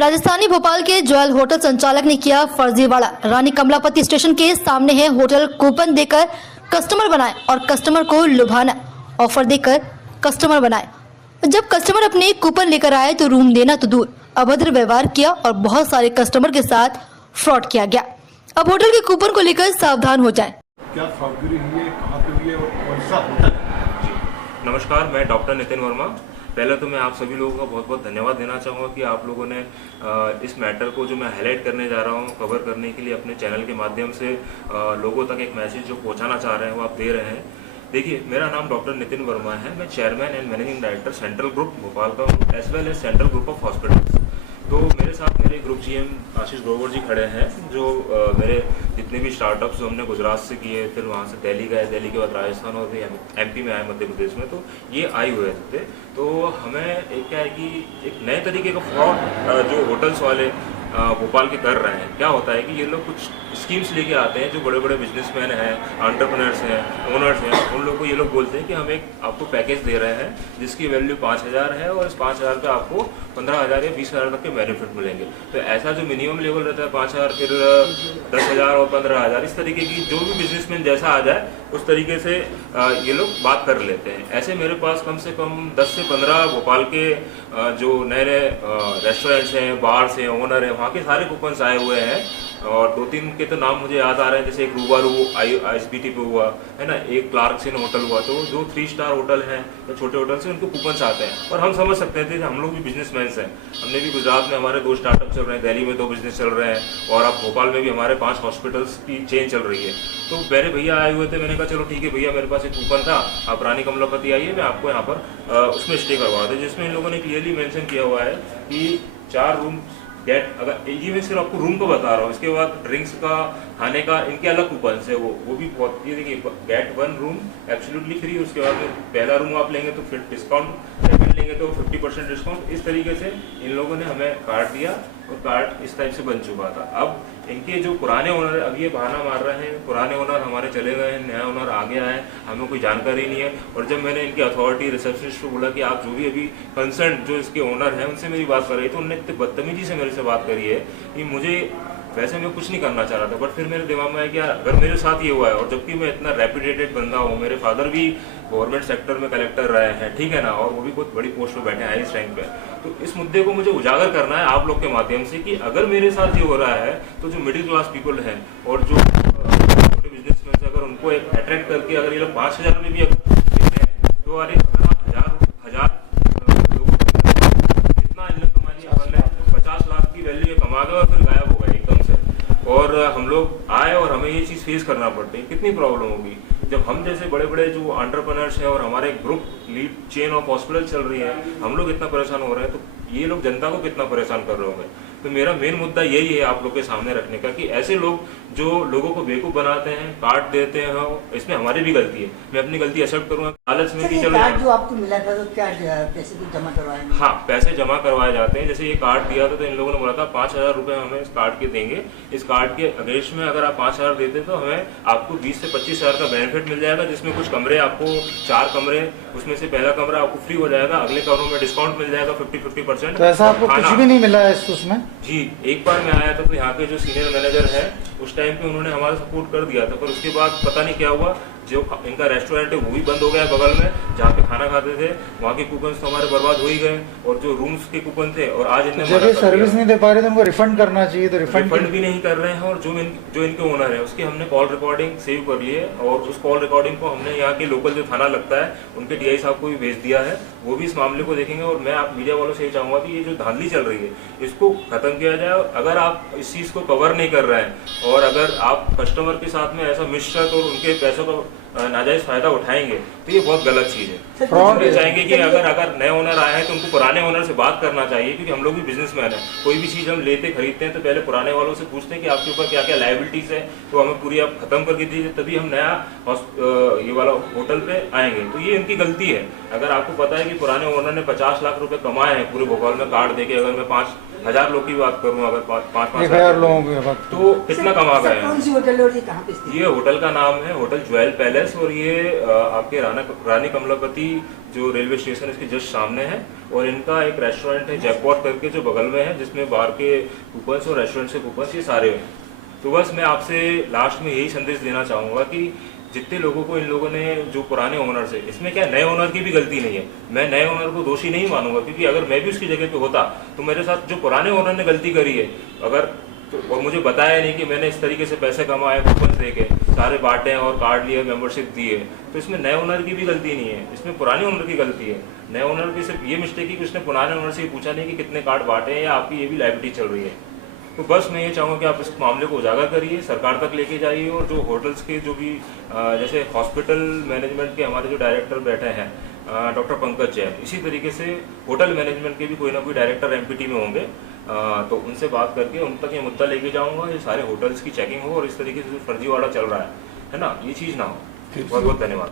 राजस्थानी भोपाल के jewel hotel संचालक ने किया फर्जीवाड़ा। रानी कमलापति स्टेशन के सामने है होटल। कूपन देकर कस्टमर बनाए और कस्टमर को लुभाना, ऑफर देकर कस्टमर बनाए। जब कस्टमर अपने कूपन लेकर आए तो रूम देना तो दूर, अभद्र व्यवहार किया और बहुत सारे कस्टमर के साथ फ्रॉड किया गया। अब होटल के कूपन को लेकर सावधान हो जाएं। क्या फ्रॉडगिरी हुई है, कहाँ पे हुई है और कौन सा होटल है? जी नमस्कार, मैं डॉक्टर नितिन वर्मा। पहले तो मैं आप सभी लोगों का बहुत बहुत धन्यवाद देना चाहूँगा कि आप लोगों ने इस मैटर को जो मैं हाईलाइट करने जा रहा हूँ, कवर करने के लिए अपने चैनल के माध्यम से लोगों तक एक मैसेज जो पहुँचाना चाह रहे हैं वो आप दे रहे हैं। देखिए, मेरा नाम डॉक्टर नितिन वर्मा है। मैं chairman and managing director central group Bhopal का हूँ, as well as central group of hospitals. तो मेरे साथ मेरे ग्रुप जीएम आशीष ग्रोवर जी खड़े हैं, जो मेरे जितने भी स्टार्टअप्स हमने गुजरात से किए, फिर वहाँ से दिल्ली गए, दिल्ली के बाद राजस्थान और भी एमपी में आए, मध्य प्रदेश में, तो ये आए हुए थे। तो हमें एक क्या है कि एक नए तरीके का फ्रॉड जो होटल्स वाले भोपाल के कर रहे हैं। क्या होता है कि ये लोग कुछ स्कीम्स लेके आते हैं, जो बड़े बड़े बिजनेसमैन हैं, एंटरप्रेन्योर्स हैं, ओनर्स हैं, उन लोग को ये लोग बोलते हैं कि हम एक आपको पैकेज दे रहे हैं जिसकी वैल्यू 5,000 है और इस 5,000 पे आपको 15,000 या 20,000 तक के बेनिफिट मिलेंगे। तो ऐसा जो मिनिमम लेवल रहता है 5,000, फिर 10,000 और 15,000, इस तरीके की जो भी बिजनेसमैन जैसा आ जाए उस तरीके से ये लोग बात कर लेते हैं। ऐसे मेरे पास कम से कम 10 से 15 भोपाल के जो नए नए रेस्टोरेंट्स हैं, बार्स हैं, ओनर हैं, वहाँ के सारे कूपन्स आए हुए हैं। और 2-3 के तो नाम मुझे याद आ रहे हैं, जैसे एक रूबारू ISBT पे हुआ है ना, एक क्लार्कसन होटल हुआ। तो जो 3 स्टार होटल हैं या छोटे होटल से उनको कूपन्स आते हैं और हम समझ सकते थे कि हम लोग भी बिजनेसमैन हैं। हमने भी गुजरात में हमारे 2 स्टार्टअप चल रहे हैं, दिल्ली में 2 बिजनेस चल रहे हैं और अब भोपाल में भी हमारे 5 हॉस्पिटल्स की चेन चल रही है। तो मेरे भैया आए हुए थे, मैंने कहा चलो ठीक है भैया, मेरे पास एक कूपन था, आप रानी कमलापति आइए, मैं आपको यहाँ पर उसमें स्टे करवा दें, जिसमें इन लोगों ने क्लियरली मेंशन किया हुआ है कि 4 रूम गेट, अगर ये मैं सिर्फ आपको रूम को बता रहा हूँ, इसके बाद ड्रिंक्स का, खाने का, इनके अलग कूपन है, वो भी बहुत। ये देखिए, गेट 1 रूम एब्सोल्युटली फ्री, उसके बाद में पहला रूम आप लेंगे तो फिर डिस्काउंट, सेकंड लेंगे तो 50% डिस्काउंट। इस तरीके से इन लोगों ने हमें कार्ड दिया और कार्ड इस टाइप से बन चुका था। अब इनके जो पुराने ओनर, अब ये बहाना मार रहे हैं पुराने ओनर हमारे चले गए हैं, नया ओनर आ गया है, हमें कोई जानकारी नहीं है। और जब मैंने इनकी अथॉरिटी रिसेप्शनिस्ट को बोला कि आप जो भी अभी कंसर्न जो इसके ओनर हैं उनसे मेरी बात कर रही, तो उन्होंने इतनी बदतमीजी से मेरे से बात करी है कि मुझे, वैसे मैं कुछ नहीं करना चाह रहा था, बट फिर मेरे दिमाग में आया कि अगर मेरे साथ ये हुआ है और जबकि मैं इतना रेपुटेटेड बंदा हूँ, मेरे फादर भी गवर्नमेंट सेक्टर में कलेक्टर रहे हैं, ठीक है ना, और वो भी बहुत बड़ी पोस्ट पे बैठे हैं इस रैंक पे, तो इस मुद्दे को मुझे उजागर करना है आप लोग के माध्यम से कि अगर मेरे साथ ये हो रहा है तो जो मिडिल क्लास पीपल हैं और जो छोटे बिजनेसमैन, अगर उनको एक अट्रैक्ट करके अगर ये लोग 5,000 में भी अगर देते हैं तो अरे अगर आप हजार लोगों कितना इनकम कमानी है, 50 लाख की वैल्यू कमा गए और फिर गायब हो गए एकदम से, और हम लोग आए और हमें ये चीज़ फेस करना पड़ती है। कितनी प्रॉब्लम होगी जब हम जैसे बड़े बड़े जो एंटरप्रेन्योर्स हैं और हमारे group lead chain of hospital चल रही है, हम लोग इतना परेशान हो रहे हैं, तो ये लोग जनता को कितना परेशान कर रहे होंगे। तो मेरा मेन मुद्दा यही है आप लोग के सामने रखने का कि ऐसे लोग जो लोगों को बेवकूफ बनाते हैं, कार्ड देते हैं, इसमें हमारी भी गलती है, मैं अपनी गलती एक्सेप्ट करूंगा। लालच में कि चलो कार्ड जो आपको मिला था तो क्या पैसे भी जमा करवाए? हाँ, पैसे जमा करवाए जाते हैं। जैसे ये कार्ड दिया था तो इन लोगों ने बोला था 5,000 रुपये हमें इस कार्ड के देंगे, इस कार्ड के अगेंस्ट में अगर आप 5,000 देते तो हमें आपको 20 से 25,000 का बेनिफिट मिल जाएगा, जिसमें कुछ कमरे आपको 4 कमरे, उसमें से पहला कमरा आपको फ्री हो जाएगा, अगले कमरों में डिस्काउंट मिल जाएगा 50%। तो ऐसा आपको कुछ भी नहीं मिला है उसमें? जी, एक बार मैं आया था तो यहाँ के जो सीनियर मैनेजर है उस टाइम पे उन्होंने हमारा सपोर्ट कर दिया था, पर उसके बाद पता नहीं क्या हुआ, जो इनका रेस्टोरेंट है वो भी बंद हो गया बगल में, जहाँ पे खाना खाते थे, वहाँ के कूपन तो हमारे बर्बाद हो ही गए, और जो रूम्स के कूपन थे, और आज इन्हें जब ये सर्विस नहीं दे पा रहे तो उनको रिफंड करना चाहिए, तो रिफंड भी नहीं कर रहे हैं। और जो इनके ओनर है उसकी हमने कॉल रिकॉर्डिंग सेव कर ली है और उस कॉल रिकॉर्डिंग को हमने यहाँ के लोकल जो थाना लगता है उनके DI साहब को भी भेज दिया है, वो भी इस मामले को देखेंगे। और मैं आप मीडिया वालों से ये चाहूंगा कि ये जो धांधली चल रही है इसको खत्म किया जाए। अगर आप इस चीज को कवर नहीं कर रहे हैं और अगर आप कस्टमर के साथ में ऐसा मिश्रित और उनके पैसों का नाजायज फायदा उठाएंगे तो ये बहुत गलत चीज है। फ्रॉड चाहेंगे कि अगर नए ओनर आए हैं तो उनको पुराने ओनर से बात करना चाहिए, क्योंकि हम लोग भी बिजनेसमैन हैं। कोई भी चीज हम लेते खरीदते हैं तो पहले पुराने वालों से पूछते हैं कि आपके ऊपर क्या क्या लायबिलिटीज है, तो हमें पूरी आप खत्म करके दीजिए, तभी हम नया ये वाला होटल पे आएंगे। तो ये इनकी गलती है। अगर आपको पता है कि पुराने ओनर ने 50 लाख रुपए कमाए हैं पूरे भोपाल में कार्ड देके, अगर मैं 5 1000 लोग की बात करूं, अगर 5-5 1000 लोगों के वक्त तो कितना कमा गए सर, कौन हैं। सी होटल है और ये कहाँ पे स्थित है? ये होटल का नाम है होटल ज्वेल पैलेस, और ये आपके रानी कमलापति जो रेलवे स्टेशन है इसके जस्ट सामने है। और इनका एक रेस्टोरेंट है जैकपॉट करके जो बगल में है, जिसमें बार के कूपन्स और रेस्टोरेंट के कूपन्स ये सारे हैं। तो बस मैं आपसे लास्ट में यही संदेश देना चाहूँगा कि जितने लोगों को इन लोगों ने जो पुराने ओनर से, इसमें क्या नए ओनर की भी गलती नहीं है, मैं नए ओनर को दोषी नहीं मानूंगा, क्योंकि अगर मैं भी उसकी जगह पे होता तो मेरे साथ जो पुराने ओनर ने गलती करी है अगर तो, और मुझे बताया नहीं कि मैंने इस तरीके से पैसे कमाए कूपन दे के सारे बांटे और कार्ड लिए मेंबरशिप दिए, तो इसमें नए ओनर की भी गलती नहीं है, इसमें पुराने ओनर की गलती है। नए ओनर की सिर्फ ये मिस्टेक है कि उसने पुराने ओनर से पूछा नहीं कि कितने कार्ड बांटे हैं या आपकी ये भी लाइबिलिटी चल रही है। तो बस मैं ये चाहूँगा कि आप इस मामले को उजागर करिए, सरकार तक लेके जाइए, और जो होटल्स के जो भी जैसे हॉस्पिटल मैनेजमेंट के हमारे जो डायरेक्टर बैठे हैं डॉक्टर पंकज जैन, इसी तरीके से होटल मैनेजमेंट के भी कोई ना कोई डायरेक्टर एमपीटी में होंगे, तो उनसे बात करके उन तक ये मुद्दा लेके जाऊँगा, ये सारे होटल्स की चेकिंग हो और इस तरीके से जो फर्जीवाड़ा चल रहा है ना, ये चीज़ ना हो। बहुत बहुत धन्यवाद।